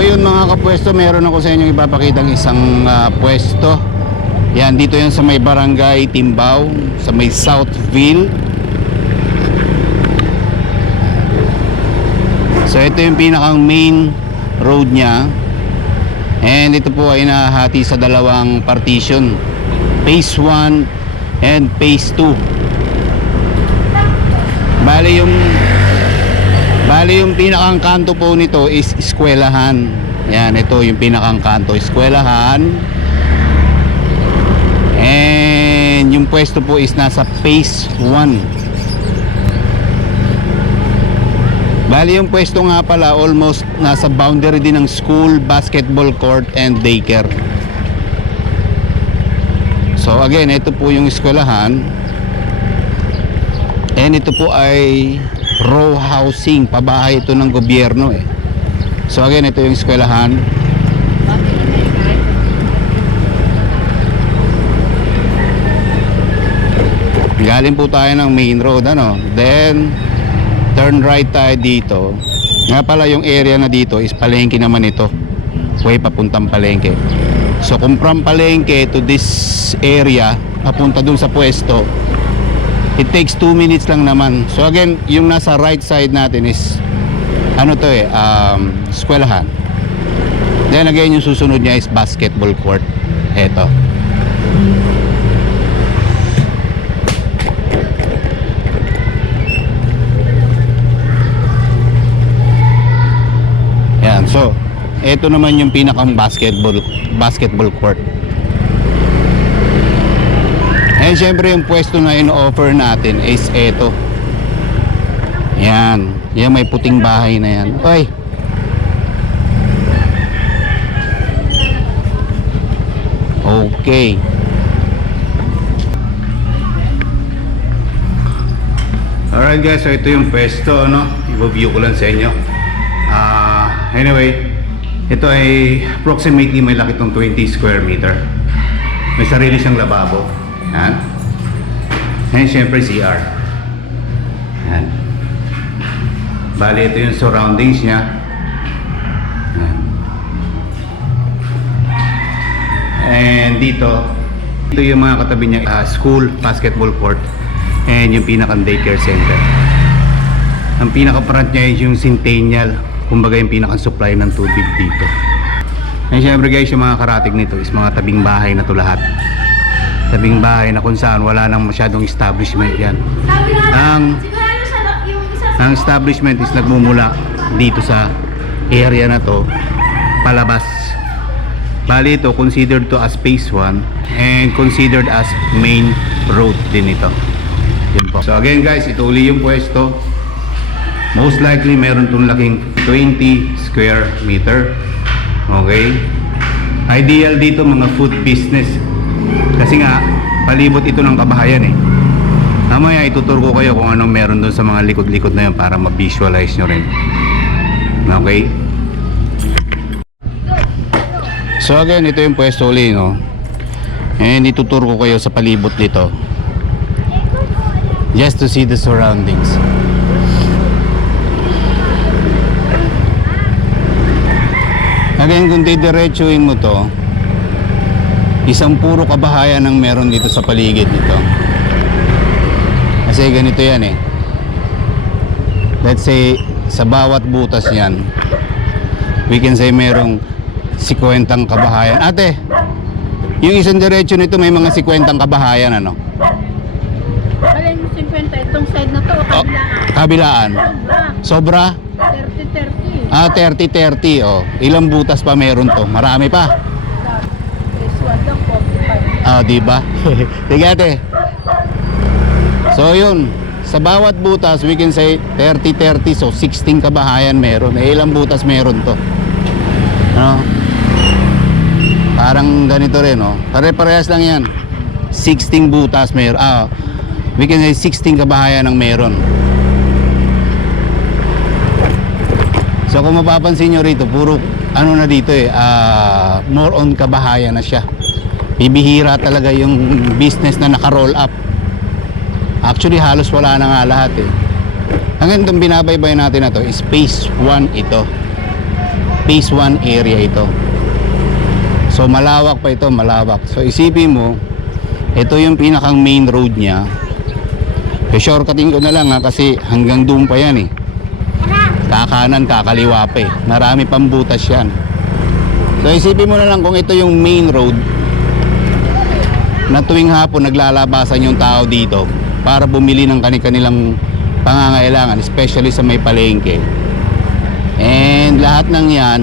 So yun mga kapwesto, meron ako sa inyo ipapakitang isang pwesto. Yan, dito yan sa may barangay Timbao, sa may Southville. So ito yung pinakang main road niya. And ito po ay nahati sa dalawang partition, Phase 1 and Phase 2. Bali yung pinakang kanto po nito is eskwelahan. Yan, ito yung pinakang kanto, eskwelahan. And yung pwesto po is nasa Phase 1. Bali yung pwesto nga pala almost nasa boundary din ng school, basketball court and daycare. So again, ito po yung eskwelahan. And ito po ay row housing, pabahay ito ng gobyerno eh. So again, ito yung eskwelahan. Galing po tayo ng main road, ano? Then turn right tayo dito. Nga pala yung area na dito is palengke naman ito, way papuntang palengke. So kung from palengke to this area papunta dun sa pwesto, it takes 2 minutes lang naman. So again, yung nasa right side natin is ano to eh, eskwelahan. Then again, yung susunod niya is basketball court. Eto. Yan, so eto naman yung pinakang basketball court. And syempre yung pwesto na in-offer natin is eto. Yan, yung may puting bahay na yan. Oy. Okay. Alright guys, so ito yung pwesto, no? I-view ko lang sa inyo. Anyway, ito ay approximately may laki tong 20 square meter. May sarili siyang lababo. Yan. And syempre CR. Yan. Bali ito yung surroundings niya. Yan. And dito yung mga katabi niya, school, basketball court, and yung pinakang daycare center. Ang pinaka-front niya is yung Centennial, kumbaga yung pinakang supply ng tubig dito. And syempre guys, yung mga karatig nito is mga tabing bahay na to lahat. Tabing bahay na kung saan wala nang masyadong establishment yan. Ang establishment is nagmumula dito sa area na to palabas. Bali ito considered to as Phase 1 and considered as main road din ito. Yun po. So again guys, ito uli yung pwesto. Most likely meron itong laking 20 square meter. Okay. Ideal dito mga food business. Kasi nga, palibot ito ng kabahayan eh. Mamaya ituturo ko kayo kung anong meron doon sa mga likod-likod na yan para ma-visualize nyo rin. Okay? So again, ito yung pwesto uli, no? And ituturo ko kayo sa palibot dito. Just to see the surroundings. Again, kung didiretsuin mo to, isang puro kabahayan ang meron dito sa paligid nito. Kasi ganito yan eh. Let's say sa bawat butas niyan, we can say merong 50 kabahayan. Ate, yung isang diretso nito may mga 50 kabahayan, ano? Alin mo 50? Itong side na to, kabilaan. Sobra? 30-30. 30-30. Oh. Ilang butas pa meron to? Marami pa. Diba? Sige ate. So yun, sa bawat butas we can say 30-30, so 16 kabahayan meron. Ilang butas meron to? Ano? Parang ganito rin, no? Pare-parehas lang yan. 16 butas meron. We can say 16 kabahayan ang meron. So kung mapapansin nyo rito, puro ano na dito eh, more on kabahayan na siya. Bibihira talaga yung business na naka-roll up. Actually halos wala na nga lahat eh. Hanggang itong binabaybay natin na to is Phase 1 ito. phase 1 area ito. So malawak pa ito, malawak. So isipin mo, ito yung pinakang main road niya. Shortcutin ko na lang kasi hanggang doon pa yan kakanan, kakaliwa pa marami pang butas yan. So isipin mo na lang kung ito yung main road na tuwing hapon naglalabasan yung tao dito para bumili ng kanilang pangangailangan, especially sa may palengke. And lahat ng yan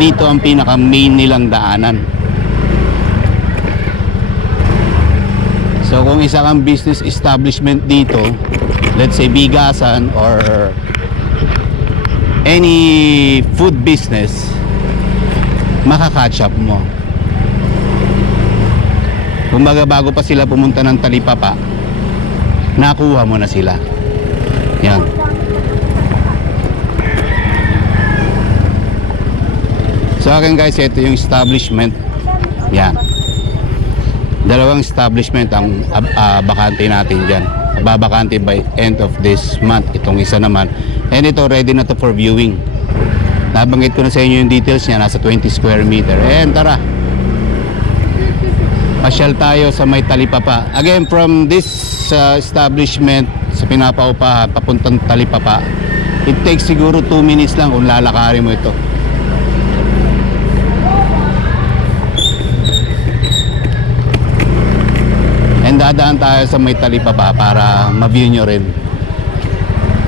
dito ang pinaka main nilang daanan. So kung isa kang business establishment dito, let's say bigasan or any food business, makaka-catch up mo. Kumbaga bago pa sila pumunta ng Talipapa, nakuha mo na sila. Yan. So akin guys, ito yung establishment. Yan. Dalawang establishment ang bakante natin dyan. Babakante by end of this month. Itong isa naman. And ito ready na to for viewing. Nabanggit ko na sa inyo yung details niya. Nasa 20 square meter. And tara, pasyal tayo sa may Talipapa. Again, from this establishment sa pinapaupahan papuntang Talipapa, it takes siguro 2 minutes lang kung lalakarin mo ito. And dadaan tayo sa may Talipapa para ma-view nyo rin.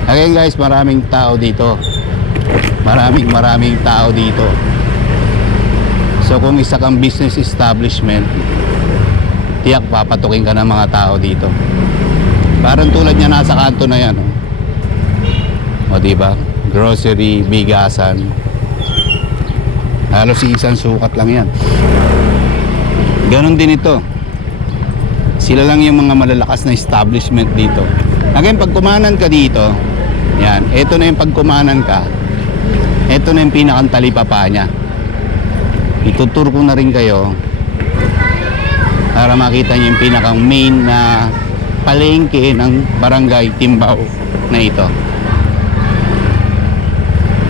Again guys, maraming tao dito. Maraming tao dito. So kung isa kang business establishment, tiyak papatukin ka ng mga tao dito. Parang tulad niya nasa kanto na yan. O diba? Grocery, bigasan. Halos isang sukat lang yan. Ganon din ito. Sila lang yung mga malalakas na establishment dito. Again, pag kumanan ka dito, yan, ito na yung pag kumanan ka, ito na yung pinakang Talipapa niya. Itutur ko na rin kayo para makita niyo yung pinakang main na palengke ng barangay Timbao na ito.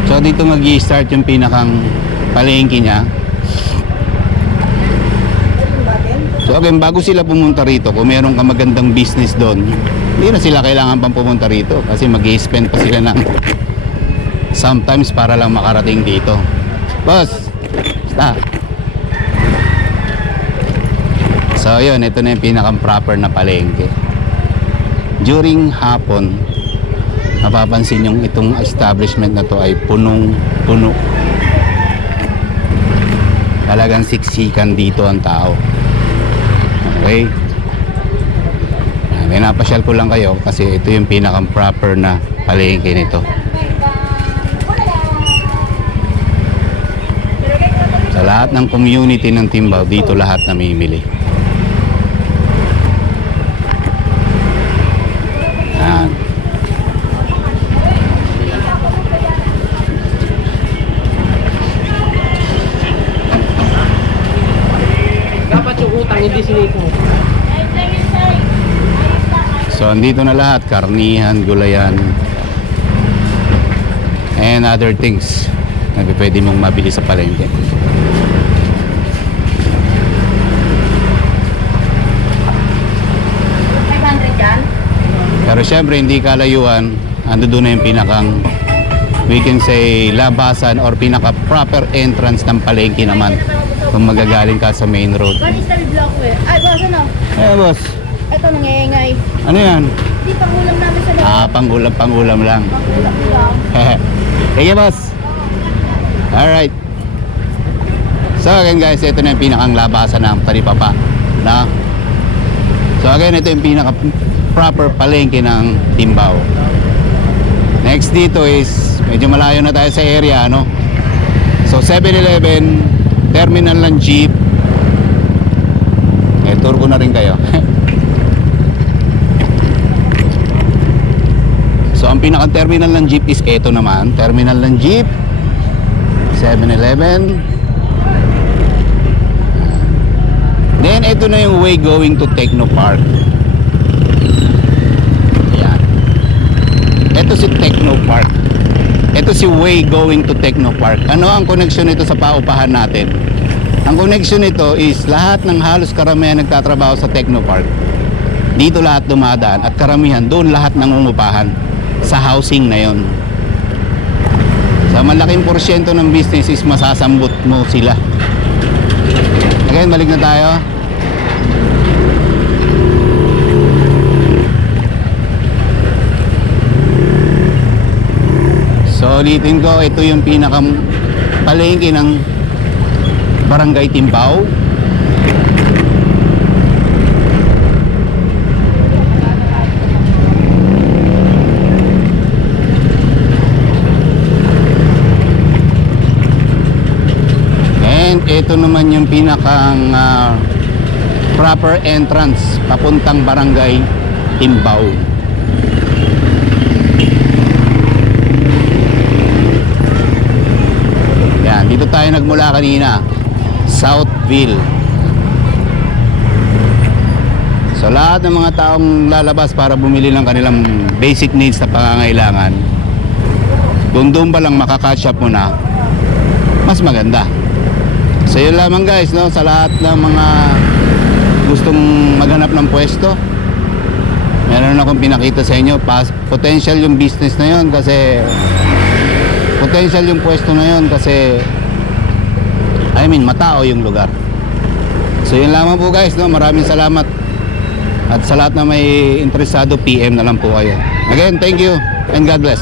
So dito mag-i-start yung pinakang palengke niya. So again, bago sila pumunta rito, kung meron ka magandang business doon, hindi na sila kailangan pang pumunta rito kasi mag-i-spend pa sila ng sometimes para lang makarating dito. Boss, stop. So yun, ito na yung pinakang proper na palengke. During hapon, mapapansin yung itong establishment na to ay punong-puno. Talagang siksikan dito ang tao. Okay? Pinapasyal ko lang kayo kasi ito yung pinakang proper na palengke nito. Sa lahat ng community ng Timbao, dito lahat namimili. Yan. Dapat yung utang hindi sinito. So andito na lahat, karnihan, gulayan and other things na pwede mong mabili sa palengke. Pero syempre hindi kalayuan, ando doon na yung pinakang, we can say, labasan or pinaka proper entrance ng palengke naman kung magagaling ka sa main road. Barista block Ay, boss, ano? Eh boss, Ito, nangyayangay. ano yan? Hindi, pangulam namin sa loob. Pangulam lang. Pangulam lang. Sige boss. Alright. So again guys, ito na yung pinakang labasan ng Talipapa na. So again, ito yung pinaka proper palengke ng Timbao. Next dito is medyo malayo na tayo sa area, no? So 7-Eleven, terminal ng jeep. Tour ko na rin kayo. So ang pinaka-terminal ng jeep is ito naman, terminal ng jeep, 7-Eleven. Then ito na yung way going to Techno Park. Yan. Ito si Techno Park. Ito si Way going to Techno Park. Ano ang connection nito sa paupahan natin? Ang connection nito is lahat ng halos karamihan nagtatrabaho sa Techno Park. Dito lahat dumadaan at karamihan doon lahat nangungupahan sa housing na yon. Sa malaking porsyento ng business is masasambot mo sila. Again, balik na tayo. So ulitin ko, ito yung palengke ng Barangay Timbao. And ito naman yung pinakang proper entrance papuntang Barangay Timbao. Dito tayo nagmula kanina, Southville. So lahat ng mga taong lalabas para bumili ng kanilang basic needs na pangangailangan, doon pa lang makakatch up mo na, mas maganda. So yun lamang guys, no? Sa lahat ng mga gustong maghanap ng pwesto, meron akong pinakita sa inyo, potential yung business na yun kasi potential yung pwesto na yun kasi matao yung lugar. So yun lamang po guys, no? Maraming salamat. At sa lahat na may interesado, PM na lang po kayo. Again, thank you and God bless.